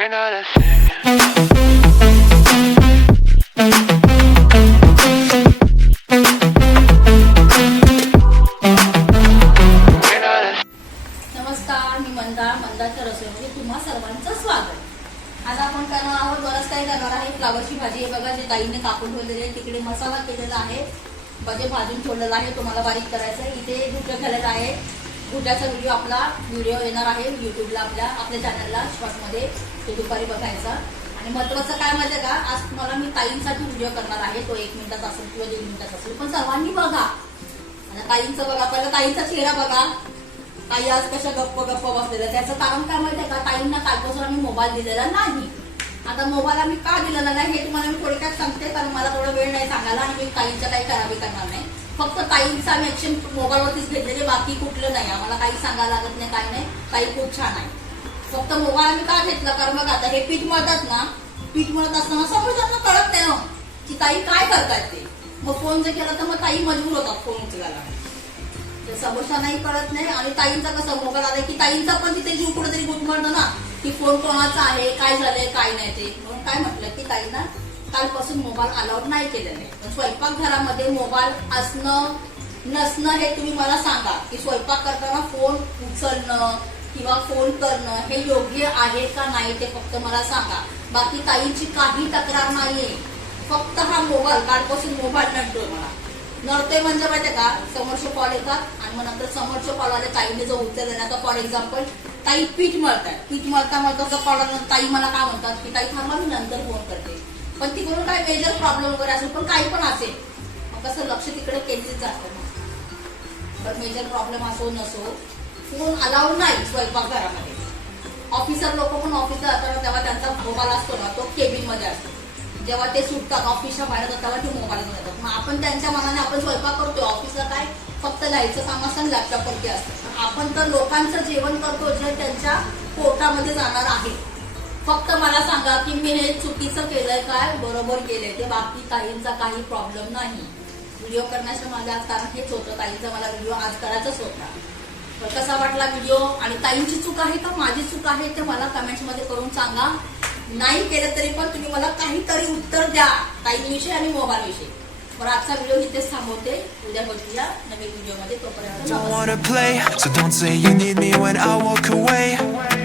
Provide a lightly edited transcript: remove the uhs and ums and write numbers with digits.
We're not a thing. We're not a नमस्कार, मी मंदाच्या रसोईमध्ये तुम्हा सर्वांचं स्वागत. आज आपण करणार आहोत बरंच काही करणार आहे. फ्लावरची भाजी आहे बघा, जे ताईने कापून ठेवलेली आहे. तिकडे मसाला केलेला आहे, म्हणजे भाजून ठेवलेला आहे, तुम्हाला बारीक करायचं आहे. इथे घुटं घालायचं आहे. घुट्याचा व्हिडिओ येणार आहे युट्यूबला, आपल्या चॅनलला शॉर्ट्समध्ये, तो दुपारी बघायचा. आणि महत्वाचं काय माहिती आहे का, आज तुम्हाला मी ताईंसाठी व्हिडिओ करणार आहे. तो 1 मिनिटाचा असेल किंवा 1.5 मिनिटाचा असेल, पण सर्वांनी बघा. आणि ताईंचं बघा, पहिला ताईंचा चेहरा बघा. ताई आज कशा गप्प बसलेल्या. त्याचं कारण काय माहितीये का, ताईंना कालपासून आम्ही मोबाईल दिलेला नाही. आता मोबाईल आम्ही का दिलेला नाही हे तुम्हाला मी थोडक्यात सांगते, कारण मला थोडा वेळ नाही सांगायला आणि मी ताईंच्या काही करावी करणार नाही. फक्त ताईंचं आम्ही ऍक्शन मोबाईलवरतीच घेतलेले, बाकी कुठलं नाही. आम्हाला काही सांगायला लागत नाही, काही नाही. ताई खूप छान आहे. फक्त मोबाईल आम्ही का घेतला, कारण बघा आता हे पीठ मळतात ना, पीठ मळत असताना समोरच्यांना कळत नाही की ताई काय करतायत ते. मग फोन जर केला तर मग ताई मजबूर होतात फोन उचलायला. समोरचा नाही कळत नाही. आणि ताईंचा कसा मोबाईल आलाय की ताईंचा पण तिथे जीव कुठेतरी गुंतमळतो ना, की फोन कोणाचा आहे, काय झालंय, काय नाही ते. म्हणून काय म्हटलं की ताईंना कालपासून मोबाईल अलाउड नाही केलेला आहे. स्वयंपाकघरामध्ये मोबाईल असणं नसणं हे तुम्ही मला सांगा, की स्वयंपाक करताना फोन उचलणं किंवा फोन करणं हे योग्य आहे का नाही ते फक्त मला सांगा. बाकी ताईंची काही तक्रार नाहीये. फक्त हा मोबाईल कालपासून मोबाईल नडतोय मला. नडतोय म्हणजे माहितीये का, समोरचे कॉल येतात आणि मग नंतर समोरच्या कॉलवाले ताईने जो उत्तर देण्याचा, फॉर एक्झाम्पल ताई पीठ मळतात, पीठ मळता कॉल ताई मला काय म्हणतात की ताई थांबा मी नंतर फोन करते. पण तिकडून काय मेजर प्रॉब्लेम वगैरे असेल, पण काही पण असेल, मग कसं लक्ष तिकडे केंद्रित जातं. पण मेजर प्रॉब्लेम असो नसो, फोन अलाउड नाही स्वयंपाकघरामध्ये. ऑफिसर लोक पण ऑफिसला जातात तेव्हा त्यांचा मोबाईल असतो ना, तो केबिन मध्ये असतो. जेव्हा ते सुटतात ऑफिसच्या बाहेर जातात तेव्हा ते मोबाईल घेऊन येतात. मग आपण त्यांच्या मनाने आपण स्वयंपाक करतो. ऑफिसला काय फक्त लिहायचं काम असतं, लॅपटॉपवरती असतं. आपण तर लोकांचं जेवण करतो जे त्यांच्या पोटामध्ये जाणार आहे. फक्त मला सांगा की मी हे चुकीचं केलंय काय बरोबर केलंय ते. बाकी ताईंचा काही प्रॉब्लेम नाही. व्हिडिओ करण्याचं माझं आज कारण हेच होतं, ताईंचा मला व्हिडिओ आज करायचाच होता. तर कसा वाटला व्हिडिओ आणि ताईंची चूक आहे का माझी चूक आहे ते मला कमेंट्स मध्ये करून सांगा. नाही केलं तरी पण तुम्ही मला काहीतरी उत्तर द्या ताईंविषयी आणि मोबाईल विषयी. तर आजचा व्हिडिओ इथेच थांबवते. उद्या भेटूया नवीन व्हिडिओ मध्ये. तोपर्यंत Don't wanna play, so don't say you need me when I walk away.